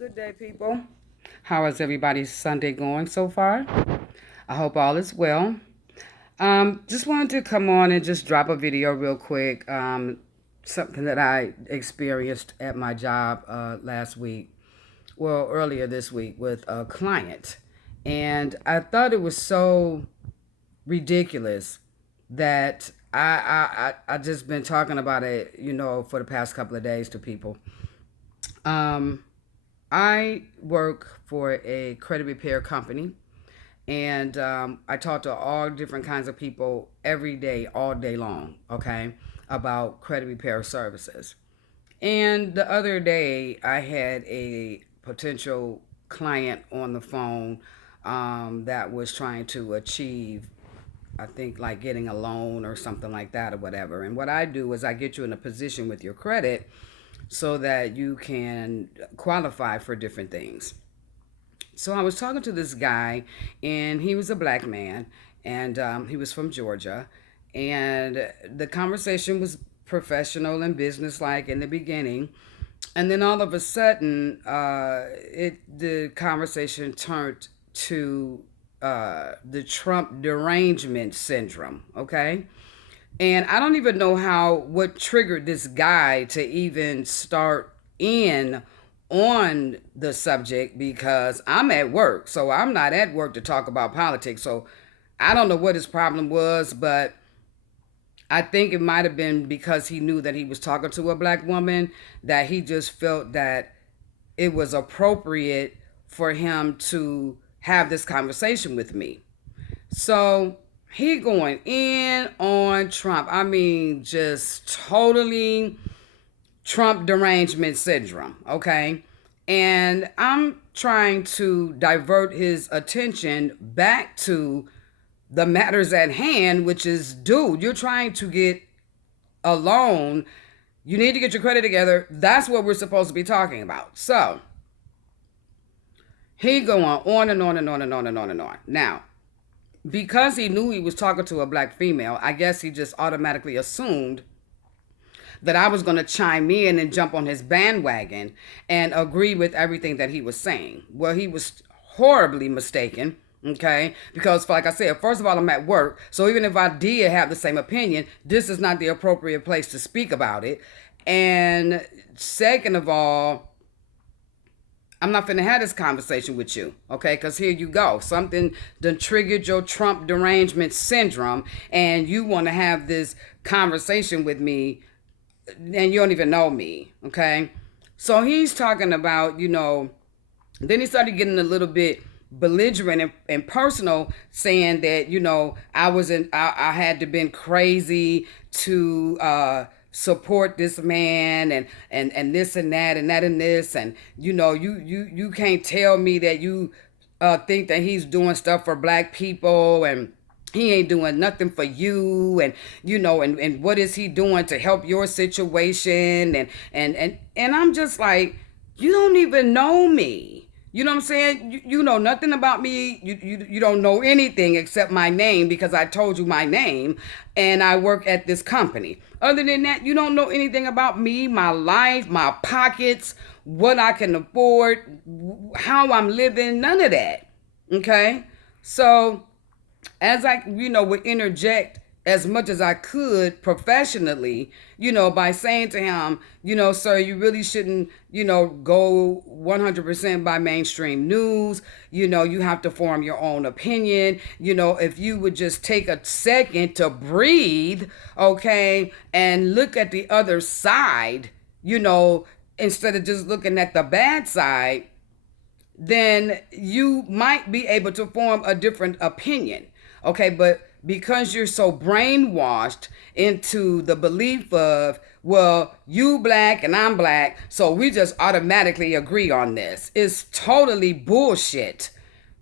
Good day, people. How is everybody's Sunday going so far? I hope all is well. Just wanted to come on and just drop a video real quick. Something that I experienced at my job last week, well, earlier this week with a client. And I thought it was so ridiculous that I just been talking about it, for the past couple of days to people. Um, I work for a credit repair company, and I talk to all different kinds of people every day, all day long, okay, about credit repair services. And the other day, I had a potential client on the phone that was trying to achieve, I think, like getting a loan or something like that or whatever. And what I do is I get you in a position with your credit so that you can qualify for different things. So I was talking to this guy, and he was a black man, and he was from Georgia, and the conversation was professional and businesslike in the beginning, and then all of a sudden, the conversation turned to the Trump derangement syndrome. Okay, and I don't even know what triggered this guy to even start in on the subject because I'm at work. So I'm not at work to talk about politics. So I don't know what his problem was, but I think it might have been because he knew that he was talking to a black woman, that he just felt that it was appropriate for him to have this conversation with me. So he going in on Trump. I mean, just totally Trump derangement syndrome, okay? And I'm trying to divert his attention back to the matters at hand, which is, dude, you're trying to get a loan. You need to get your credit together. That's what we're supposed to be talking about. So he going on and on and on and on and on and on. Now, because he knew he was talking to a black female, I guess he just automatically assumed that I was going to chime in and jump on his bandwagon and agree with everything that he was saying. Well, he was horribly mistaken, okay? Because, like I said, first of all, I'm at work. So even if I did have the same opinion, this is not the appropriate place to speak about it. And second of all, I'm not finna have this conversation with you, okay? Because here you go. Something done triggered your Trump derangement syndrome, and you want to have this conversation with me, and you don't even know me, okay? So he's talking about, then he started getting a little bit belligerent and personal, saying that, I had to been crazy to support this man and this and that and that and this, and you can't tell me that you think that he's doing stuff for black people, and he ain't doing nothing for you, and what is he doing to help your situation, and I'm just like, you don't even know me. You know what I'm saying? You know nothing about me. You don't know anything except my name, because I told you my name, and I work at this company. Other than that, you don't know anything about me, my life, my pockets, what I can afford, how I'm living, none of that. Okay? So as I, would interject as much as I could professionally, by saying to him, sir, you really shouldn't, go 100% by mainstream news. You have to form your own opinion. If you would just take a second to breathe, okay, and look at the other side, instead of just looking at the bad side, then you might be able to form a different opinion. Okay, but because you're so brainwashed into the belief of, well, you black and I'm black, so we just automatically agree on this. It's totally bullshit.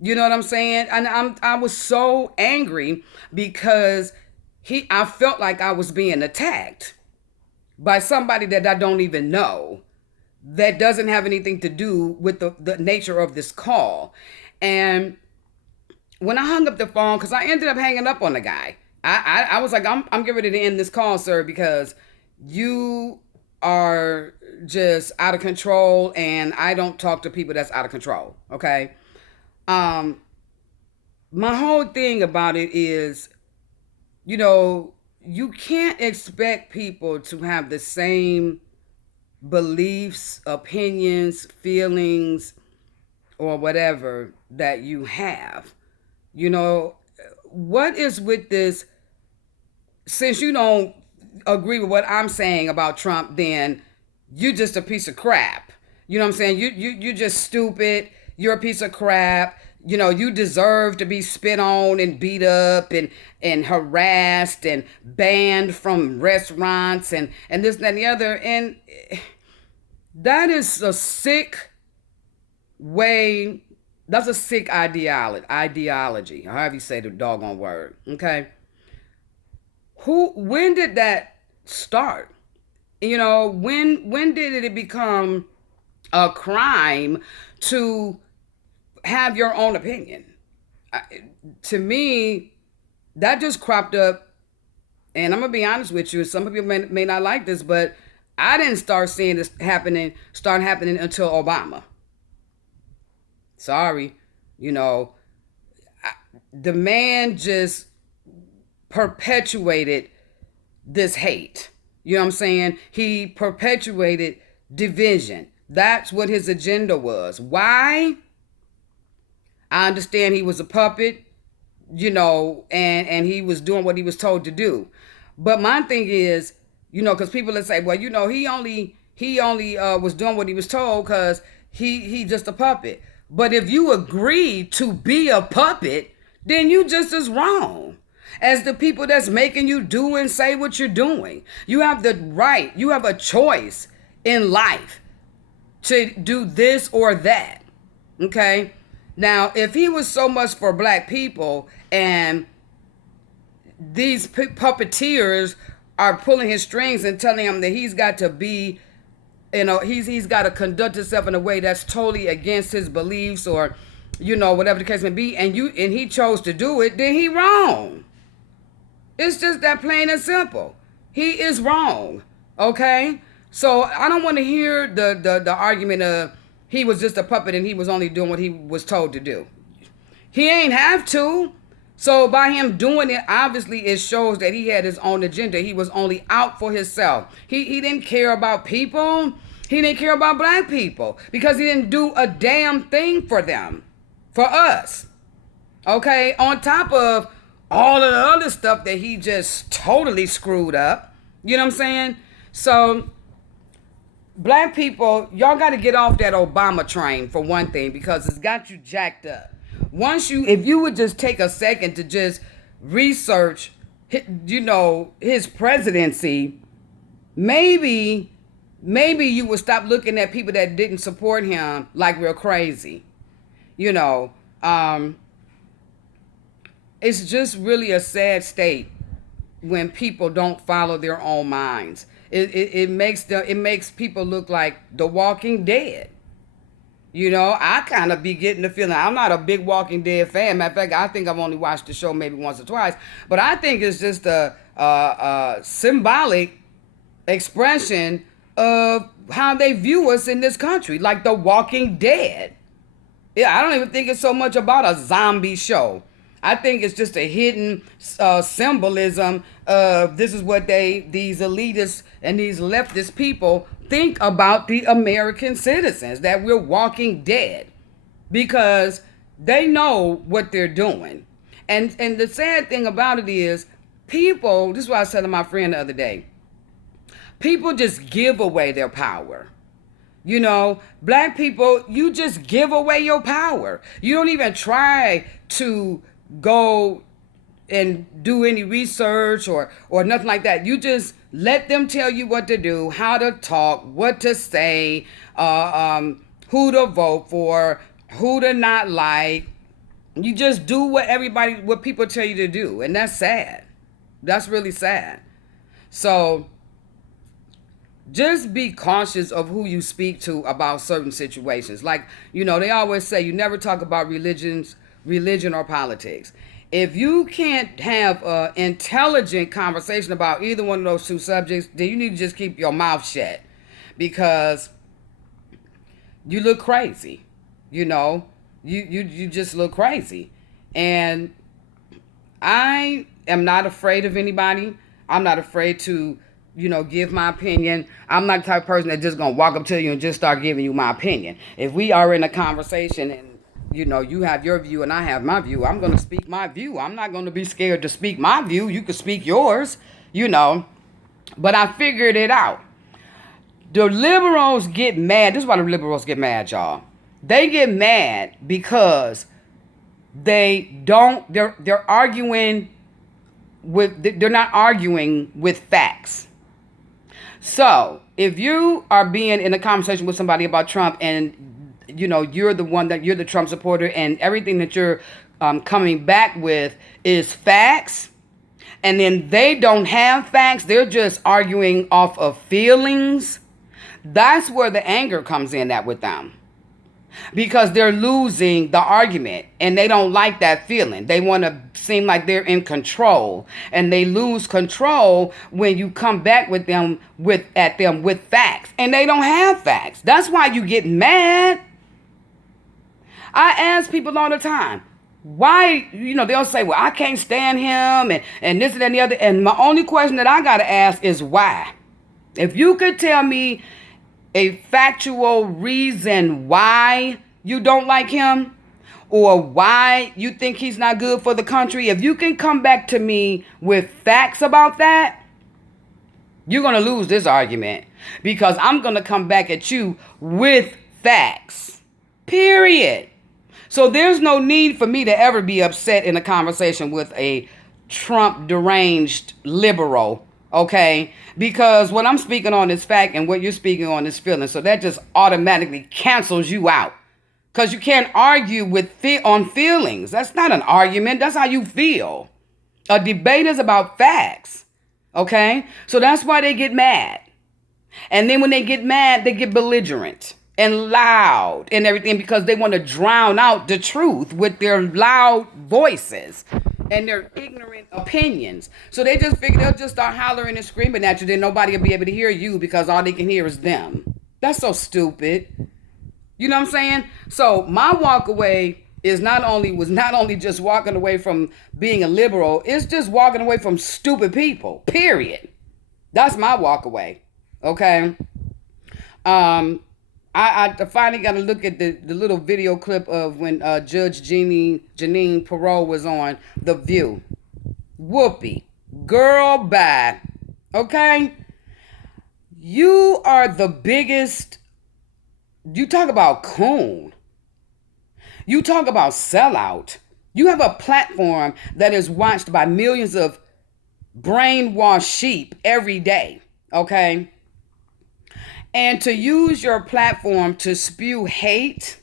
You know what I'm saying? And I was so angry because I felt like I was being attacked by somebody that I don't even know, that doesn't have anything to do with the nature of this call. And when I hung up the phone, because I ended up hanging up on the guy, I was like, I'm getting ready to end this call, sir, because you are just out of control, and I don't talk to people that's out of control. Okay. Um, my whole thing about it is, you know, you can't expect people to have the same beliefs, opinions, feelings, or whatever that you have. You know, what is with this? Since you don't agree with what I'm saying about Trump, then you just a piece of crap. You know what I'm saying? You just stupid. You're a piece of crap. You know, you deserve to be spit on and beat up and harassed and banned from restaurants and this and that and the other. And that is a sick way. That's a sick ideology, however you say the doggone word. Okay. When did that start? You know, when did it become a crime to have your own opinion? I, to me, that just cropped up, and I'm gonna be honest with you. Some people may not like this, but I didn't start seeing this start happening until Obama. Sorry, you know, the man just perpetuated this hate. You know what I'm saying? He perpetuated division. That's what his agenda was. Why? I understand he was a puppet, you know, and he was doing what he was told to do. But my thing is, you know, because people that say, well, you know, he only was doing what he was told because he just a puppet. But if you agree to be a puppet, then you just as wrong as the people that's making you do and say what you're doing. You have the right, you have a choice in life to do this or that. Okay? Now, if he was so much for black people and these puppeteers are pulling his strings and telling him that he's got to be, you know, he's got to conduct himself in a way that's totally against his beliefs or, you know, whatever the case may be, and he chose to do it, then he wrong. It's just that plain and simple. He is wrong. Okay? So I don't want to hear the argument of he was just a puppet and he was only doing what he was told to do. He ain't have to. So by him doing it, obviously it shows that he had his own agenda. He was only out for himself. He didn't care about people. He didn't care about black people because he didn't do a damn thing for them, for us. Okay? On top of all of the other stuff that he just totally screwed up. You know what I'm saying? So black people, y'all got to get off that Obama train for one thing, because it's got you jacked up. If you would just take a second to just research, you know, his presidency, maybe you would stop looking at people that didn't support him like we're crazy. You know, it's just really a sad state when people don't follow their own minds. It makes people look like the Walking Dead. You know, I kind of be getting the feeling. I'm not a big Walking Dead fan. Matter of fact, I think I've only watched the show maybe once or twice. But I think it's just a symbolic expression of how they view us in this country, like the Walking Dead. Yeah, I don't even think it's so much about a zombie show. I think it's just a hidden symbolism of this is what these elitists and these leftist people think about the American citizens, that we're walking dead, because they know what they're doing. And the sad thing about it is people, this is what I was telling my friend the other day, people just give away their power. You know, black people, you just give away your power. You don't even try to go and do any research or nothing like that. You just let them tell you what to do, how to talk, what to say, who to vote for, who to not like. You just do what people tell you to do, and that's sad. That's really sad. So just be cautious of who you speak to about certain situations. Like, you know, they always say you never talk about religion or politics. If you can't have an intelligent conversation about either one of those two subjects, then you need to just keep your mouth shut. because you look crazy. You know, you just look crazy. And I am not afraid of anybody. I'm not afraid to, give my opinion. I'm not the type of person that's just going to walk up to you and just start giving you my opinion. If we are in a conversation and, you have your view and I have my view, I'm going to speak my view. I'm not going to be scared to speak my view. You can speak yours, But I figured it out. The liberals get mad. This is why the liberals get mad, y'all. They get mad because they're arguing they're not arguing with facts. So if you are being in a conversation with somebody about Trump and you're the Trump supporter and everything that you're coming back with is facts, and then they don't have facts, they're just arguing off of feelings, that's where the anger comes in at with them. Because they're losing the argument and they don't like that feeling. They want to seem like they're in control, and they lose control when you come back with them with facts, and they don't have facts. That's why you get mad. I ask people all the time, why, they'll say, well, I can't stand him and this and that and the other. And my only question that I got to ask is why. If you could tell me a factual reason why you don't like him or why you think he's not good for the country, if you can come back to me with facts about that, you're going to lose this argument, because I'm going to come back at you with facts. Period. So there's no need for me to ever be upset in a conversation with a Trump deranged liberal. Okay, because what I'm speaking on is fact and what you're speaking on is feeling. So that just automatically cancels you out, because you can't argue on feelings. That's not an argument. That's how you feel. A debate is about facts. Okay, so that's why they get mad. And then when they get mad, they get belligerent and loud and everything, because they want to drown out the truth with their loud voices and their ignorant opinions. So they just figure they'll just start hollering and screaming at you, then nobody will be able to hear you because all they can hear is them. That's so stupid. You know what I'm saying? So my walk away was not only just walking away from being a liberal, it's just walking away from stupid people. Period. That's my walk away. Okay. I finally got to look at the little video clip of when Judge Jeanine Pirro was on The View. Whoopi, girl, bye. Okay? You are the biggest. You talk about coon. You talk about sellout. You have a platform that is watched by millions of brainwashed sheep every day. Okay? And to use your platform to spew hate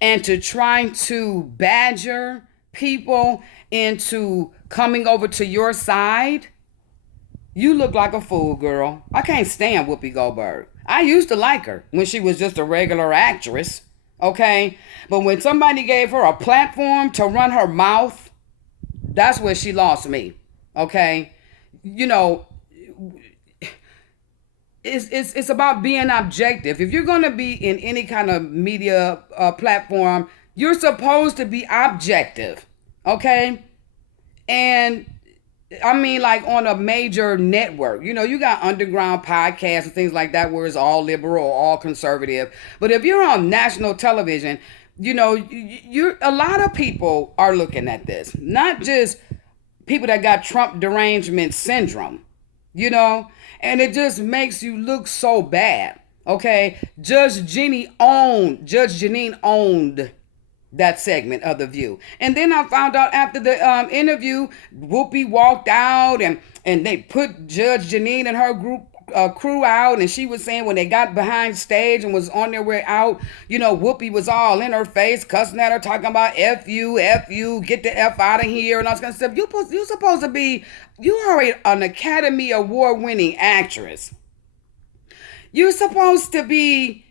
and to try to badger people into coming over to your side, you look like a fool, girl. I can't stand Whoopi Goldberg. I used to like her when she was just a regular actress, okay? But when somebody gave her a platform to run her mouth, that's where she lost me, okay? It's about being objective. If you're going to be in any kind of media platform, you're supposed to be objective, okay? And I mean, like on a major network, you got underground podcasts and things like that where it's all liberal, all conservative. But if you're on national television, a lot of people are looking at this, not just people that got Trump derangement syndrome, and it just makes you look so bad. Okay. Judge Jeanine owned that segment of The View. And then I found out after the interview, Whoopi walked out and they put Judge Jeanine and her crew out, and she was saying when they got behind stage and was on their way out, Whoopi was all in her face, cussing at her, talking about F you, get the F out of here, and all this kind of stuff. You're supposed to be, you are an Academy Award winning actress. You're supposed to be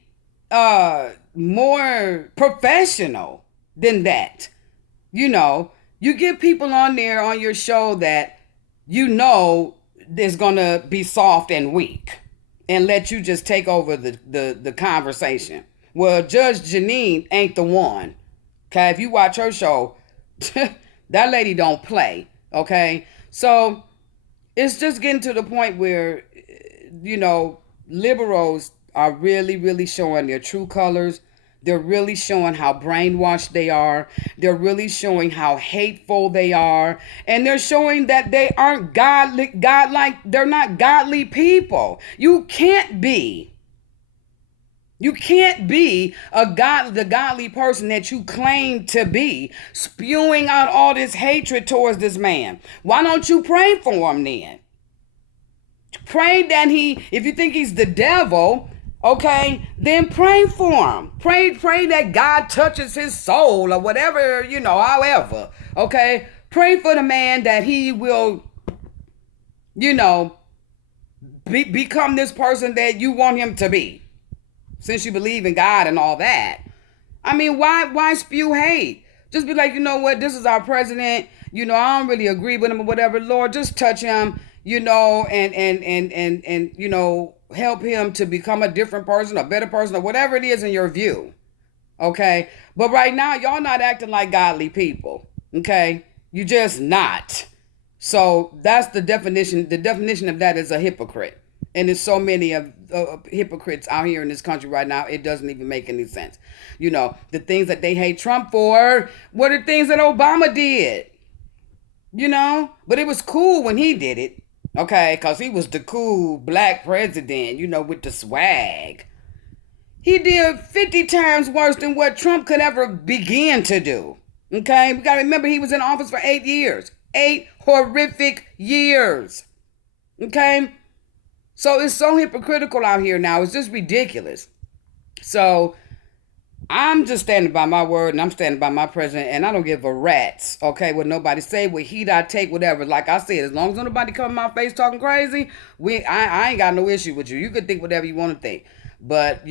more professional than that. You get people on there on your show that is going to be soft and weak. and let you just take over the conversation. Well, Judge Janine ain't the one. Okay, if you watch her show, that lady don't play. Okay, so it's just getting to the point where, liberals are really, really showing their true colors. They're really showing how brainwashed they are. They're really showing how hateful they are. And they're showing that they aren't they're not godly people. You can't be. You can't be the godly person that you claim to be, spewing out all this hatred towards this man. Why don't you pray for him then? Pray that if you think he's the devil, okay, then pray for him. Pray that God touches his soul or whatever, however, okay. Pray for the man that he will, become this person that you want him to be. Since you believe in God and all that. I mean, why spew hate? Just be like, you know what, this is our president. I don't really agree with him or whatever. Lord, just touch him, and help him to become a different person, a better person, or whatever it is in your view. Okay? But right now, y'all not acting like godly people. Okay? You just not. So that's the definition. The definition of that is a hypocrite. And there's so many of hypocrites out here in this country right now, it doesn't even make any sense. The things that they hate Trump for were the things that Obama did. But it was cool when he did it. Okay, because he was the cool black president, with the swag. He did 50 times worse than what Trump could ever begin to do. Okay, we got to remember he was in office for 8 years. 8 horrific years. Okay? So it's so hypocritical out here now. It's just ridiculous. So I'm just standing by my word, and I'm standing by my president, and I don't give a rat's, okay, what nobody say, what heat I take, whatever. Like I said, as long as nobody come in my face talking crazy, I ain't got no issue with you. You can think whatever you want to think. But,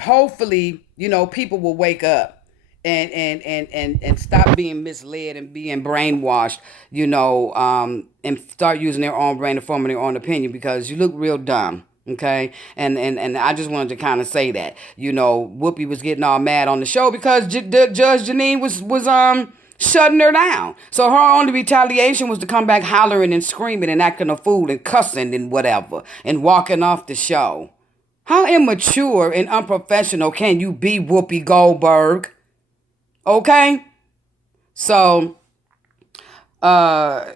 hopefully, people will wake up. And stop being misled and being brainwashed, and start using their own brain to form their own opinion, because you look real dumb, okay? And I just wanted to kind of say that, Whoopi was getting all mad on the show because Judge Janine was shutting her down. So her only retaliation was to come back hollering and screaming and acting a fool and cussing and whatever and walking off the show. How immature and unprofessional can you be, Whoopi Goldberg? Okay, so I'm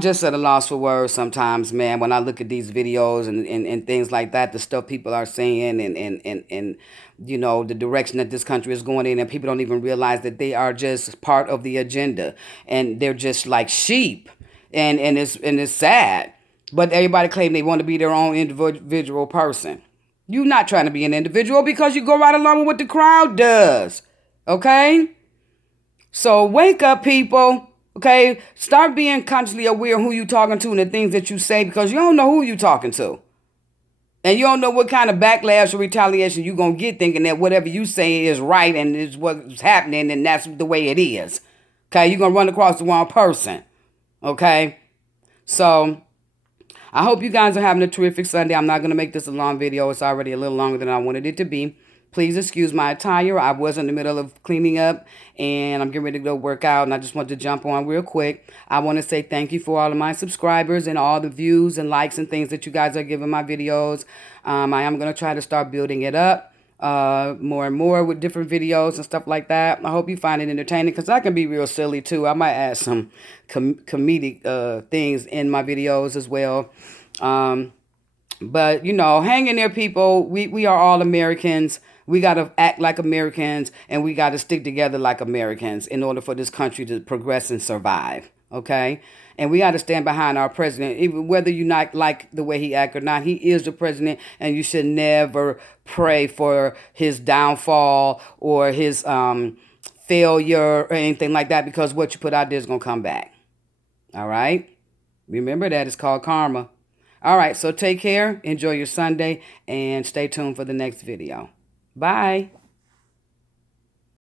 just at a loss for words sometimes, man, when I look at these videos and things like that, the stuff people are saying and the direction that this country is going in, and people don't even realize that they are just part of the agenda, and they're just like sheep, and it's sad, but everybody claim they want to be their own individual person. You're not trying to be an individual because you go right along with what the crowd does. Okay? So wake up, people. Okay? Start being consciously aware of who you're talking to and the things that you say, because you don't know who you're talking to. And you don't know what kind of backlash or retaliation you're going to get, thinking that whatever you say is right and is what's happening and that's the way it is. Okay? You're going to run across the wrong person. Okay? So I hope you guys are having a terrific Sunday. I'm not going to make this a long video. It's already a little longer than I wanted it to be. Please excuse my attire. I was in the middle of cleaning up, and I'm getting ready to go work out, and I just want to jump on real quick. I want to say thank you for all of my subscribers and all the views and likes and things that you guys are giving my videos. I am going to try to start building it up more and more with different videos and stuff like that. I hope you find it entertaining, because I can be real silly too. I might add some comedic things in my videos as well. But hang in there, people. We are all Americans. We got to act like Americans, and we got to stick together like Americans in order for this country to progress and survive. Okay? And we got to stand behind our president, even whether you not like the way he acts or not. He is the president, and you should never pray for his downfall or his failure or anything like that, because what you put out there is going to come back. All right? Remember that. It's called karma. All right, so take care, enjoy your Sunday, and stay tuned for the next video. Bye.